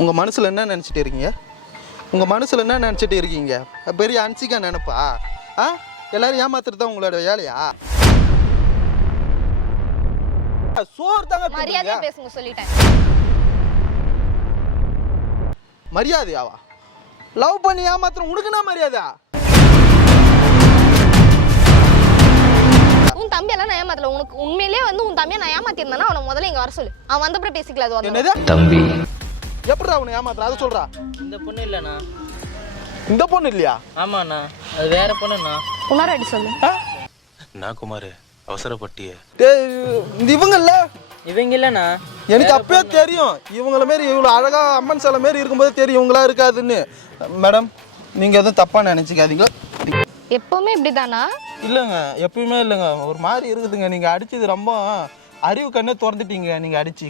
உங்கள் மனசில் என்ன நினச்சிட்டு இருக்கீங்க? உங்கள் மனசில் என்ன நினச்சிட்டு இருக்கீங்க? பெரிய அன்சிக்கா நினைப்பா? எல்லாரும் ஏமாத்துறது தான் உங்களோட வேலையா? சோறு தாங்க மரியாதையா பேசுங்க சொல்லிட்டேன். மரியாதையாவா? லவ் பண்ணி ஏமாத்துற உனக்குன்னா மரியாதை? உன் தம்பி எல்லாம் நான் ஏமாத்தல. உனக்கு உண்மையிலேயே உன் தம்பியை நான் ஏமாத்திருந்தேன்னா அவனை முதல்ல இங்க வர சொல்லு. அவன் வந்தப்பறம் பேசிக்கலாம். என்னது தம்பி எப்படி அவனை ஏமாத்துற அதை சொல்றா? இந்த பொண்ணு இல்லண்ணா. இந்த பொண்ணு இல்லையா? ஆமாண்ணா, அது வேற பொண்ணுண்ணா. உணர அடி சொல்லு. நான் குமார் அவசரப்பட்டிய இவங்கல்ல இவங்க இல்லண்ணா. எனக்கு அப்பயே தெரியும் இவங்கள மாரி இவ்வளோ அழகா அம்மன் சிலை மாரி இருக்கும்போது தெரியும் இவங்களா இருக்காதுன்னு. மேடம் நீங்கள் எதுவும் தப்பாக நினச்சிக்காதீங்க. எப்பவுமே இப்படிதானா? இல்லைங்க எப்பயுமே இல்லைங்க, ஒரு மாதிரி இருக்குதுங்க. நீங்கள் அடிச்சது ரொம்ப அறிவு கண்ணே திறந்துட்டீங்க நீங்கள் அடிச்சு.